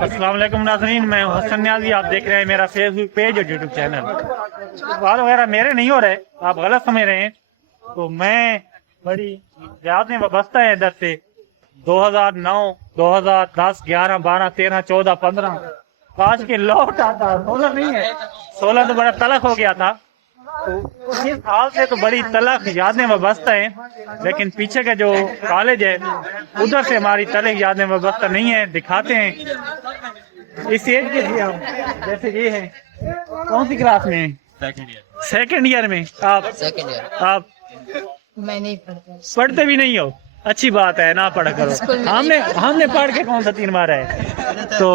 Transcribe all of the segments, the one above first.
अस्सलाम वालेकुम नाज़रीन, मैं हूं हसन न्याजी। आप देख रहे हैं मेरा फेसबुक पेज और यूट्यूब चैनल। बाल वगैरह मेरे नहीं हो रहे, आप गलत समझ रहे हैं। तो मैं बड़ी यादें वाबस्ता है इधर से 2009, 2010, 11, 12, 13, 14, 15 काश के लौट आता। 16 नहीं है, 16 तो बड़ा तलख हो गया था। तो इस हाल से तो बड़ी तलख यादें वाबस्ता हैं, लेकिन पीछे का जो कॉलेज है उधर से हमारी तलख यादें वाबस्ता नहीं है। दिखाते हैं इस एज के लिए हम, जैसे ये है। कौन सी क्लास में? सेकेंड ईयर में। आप मैं नहीं पढ़ता। पढ़ते भी नहीं हो? अच्छी बात है, ना पढ़ा करो। हमने पढ़ के कौन सा 3 मारा है। तो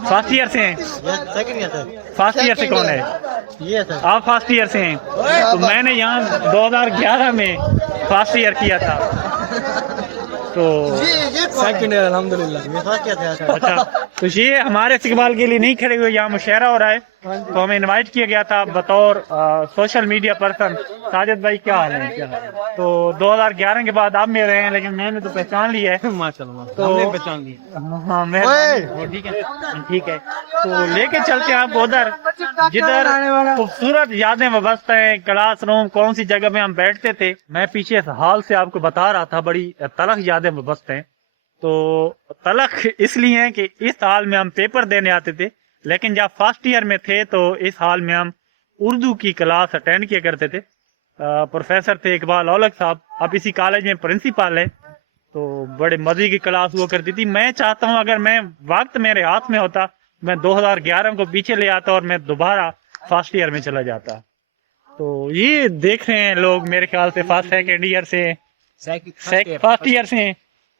फर्स्ट ईयर से हैं? फर्स्ट ईयर से कौन है? आप फर्स्ट ईयर से हैं। तो मैंने यहाँ 2011 में फर्स्ट ईयर किया था। तो सेकंड ईयर अल्हम्दुलिल्लाह। अच्छा, तो ये हमारे इस्तेमाल के लिए नहीं खड़े हुए, यहाँ मुशायरा हो रहा है। तो हमें इनवाइट किया गया था बतौर सोशल मीडिया पर्सन। साजिद भाई क्या हाल है? तो 2011 के बाद आप मिल रहे हैं, लेकिन मैंने तो पहचान लिया है। माशाल्लाह, तो हमने पहचान लिया। हाँ, मैं ठीक है, ठीक है। तो लेके चलते हैं आपको उधर जिधर खूबसूरत यादें वाबस्ता हैं। क्लास रूम, कौन सी जगह में हम बैठते थे। मैं पीछे हाल से आपको बता रहा था, बड़ी तलख यादें वाबस्ता हैं। तो तलख इसलिए है कि इस हाल में हम पेपर देने आते थे, लेकिन जब फर्स्ट ईयर में थे तो इस हाल में हम उर्दू की क्लास अटेंड किया करते थे। प्रोफेसर थे इकबाल औलख साहब, अब इसी कॉलेज में प्रिंसिपल है। तो बड़े मजे की क्लास हुआ करती थी। मैं चाहता हूँ अगर मैं वक्त मेरे हाथ में होता, मैं 2011 को पीछे ले आता और मैं दोबारा फर्स्ट ईयर में चला जाता। तो ये देख रहे हैं लोग, मेरे ख्याल से फर्स्ट सेकेंड ईयर से, फर्स्ट ईयर से हैं।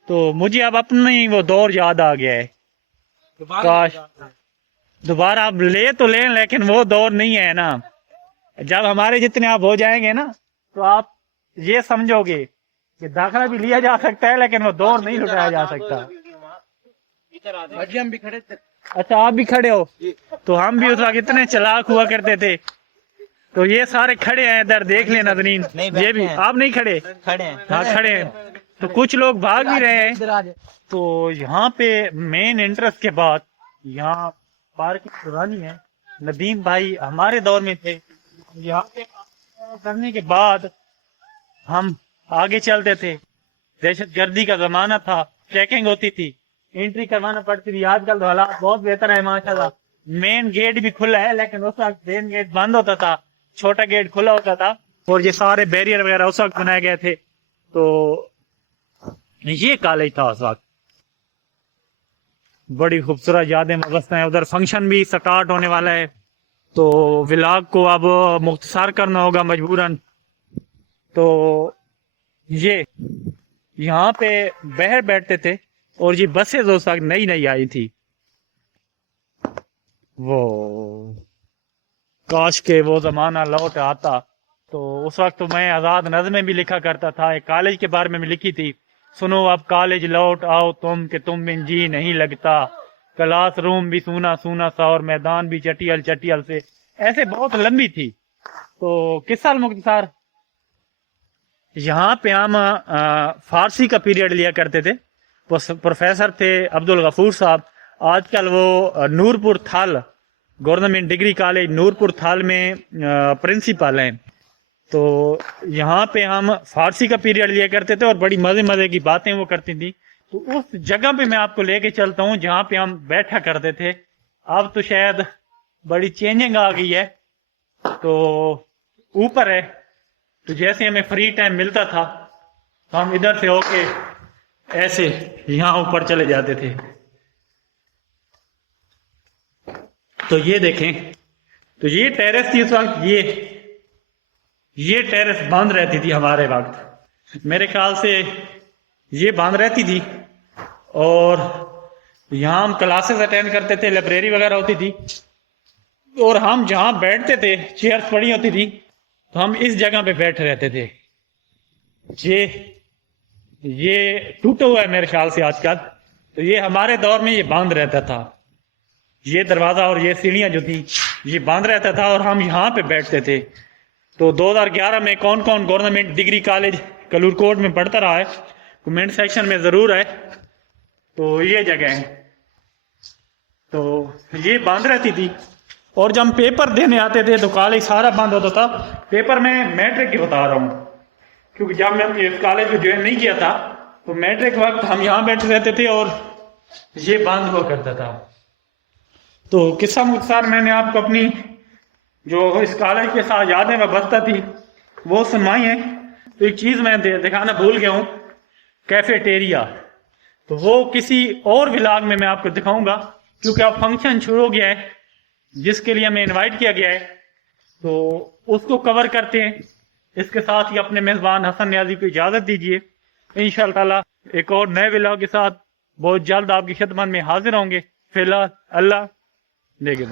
तो मुझे अब अपना ही वो दौर याद आ गया है। काश दोबारा आप ले तो लें, लेकिन वो दौर नहीं है ना। जब हमारे जितने आप हो जाएंगे ना, तो आप ये समझोगे कि दाखिला भी लिया जा सकता है, लेकिन वो दौर नहीं लुटाया जा सकता। हम भी खड़े थे। अच्छा, आप भी खड़े हो? तो हम भी उस वक्त इतने चालाक हुआ करते थे। तो ये सारे खड़े हैं इधर, देख लें नाज़रीन। ये भी आप नहीं खड़े? खड़े हैं। हाँ, खड़े हैं। तो कुछ लोग भाग भी रहे हैं। तो यहाँ पे मेन इंटरेस्ट के बाद यहाँ पार्किंग पुरानी है। नदीम भाई हमारे दौर में थे। यहाँ पे करने के बाद हम आगे चलते थे। दहशत गर्दी का जमाना था, चेकिंग होती थी, एंट्री करवाना पड़ती थी। आजकल तो हालात बहुत बेहतर है माशाल्लाह। मेन गेट भी खुला है, लेकिन उस वक्त मेन गेट बंद होता था, छोटा गेट खुला होता था। और ये सारे बैरियर वगैरह उस वक्त बनाए गए थे। तो ये कॉलेज था उस वक्त। बड़ी खूबसूरत यादें वाबस्ता हैं। उधर फंक्शन भी स्टार्ट होने वाला है, तो व्लॉग को अब मुख्तसर करना होगा मजबूरन। तो ये यहाँ पे बाहर बैठते थे, और ये बसें उस वक्त नई नई आई थी। वो काश के वो जमाना लौट आता। तो उस वक्त तो मैं आजाद नज़में भी लिखा करता था। एक कॉलेज के बारे में भी लिखी थी, सुनो अब कॉलेज लौट आओ तुम, कि तुम बिन जी नहीं लगता। क्लास रूम भी सूना सूना सा, और मैदान भी चटियल चटियल से। ऐसे बहुत लंबी थी। तो किस साल मुख्तसर यहाँ पे हम फारसी का पीरियड लिया करते थे। प्रोफेसर थे अब्दुल गफूर साहब। आजकल वो नूरपुर थाल गवर्नमेंट डिग्री कॉलेज नूरपुर थाल में प्रिंसिपल हैं। तो यहाँ पे हम फारसी का पीरियड लिया करते थे, और बड़ी मजे मजे की बातें वो करती थी। तो उस जगह पे मैं आपको लेके चलता हूँ जहाँ पे हम बैठा करते थे। अब तो शायद बड़ी चेंजिंग आ गई है। तो ऊपर है, तो जैसे हमें फ्री टाइम मिलता था तो हम इधर से होके ऐसे यहाँ ऊपर चले जाते थे। तो ये देखें, तो ये टेरेस थी उस वक्त। ये टेरेस बंद रहती थी हमारे वक्त, मेरे ख्याल से ये बंद रहती थी। और यहाँ हम क्लासेस अटेंड करते थे, लाइब्रेरी वगैरह होती थी। और हम जहाँ बैठते थे, चेयर्स पड़ी होती थी, तो हम इस जगह पे बैठे रहते थे। ये टूटा हुआ है मेरे ख्याल से आजकल। तो ये हमारे दौर में ये बंद रहता था। ये दरवाजा और ये सीढ़ियां जो थी, ये बंद रहता था, और हम यहाँ पे बैठते थे। तो 2011 में कौन कौन गवर्नमेंट डिग्री कॉलेज कलूरकोट में पढ़ता रहा है, कमेंट सेक्शन में जरूर है। तो ये जगह है। تو یہ بند رہتی تھی، اور جب ہم پیپر دینے آتے تھے تو کالج سارا بند ہوتا تھا. پیپر میں میٹرک کی بتا رہا ہوں، کیونکہ جب میں اس کالج کو جوائن نہیں کیا تھا تو میٹرک وقت ہم یہاں بیٹھے رہتے تھے اور یہ بند ہوا کرتا تھا. تو قصہ مختصر میں نے آپ کو اپنی جو اس کالج کے ساتھ یادیں وابستہ تھی وہ سنوائی ہیں. تو ایک چیز میں دکھانا بھول گیا ہوں، کیفیٹیریا. تو وہ کسی اور ولاگ میں آپ کو دکھاؤں گا، کیونکہ اب فنکشن شروع ہو گیا ہے جس کے لیے ہمیں انوائٹ کیا گیا ہے، تو اس کو کور کرتے ہیں. اس کے ساتھ ہی اپنے میزبان حسن نیازی کو اجازت دیجیے. انشاءاللہ تعالی ایک اور نئے ولاگ کے ساتھ بہت جلد آپ کی خدمت میں حاضر ہوں گے. فی الحال اللہ دیکھے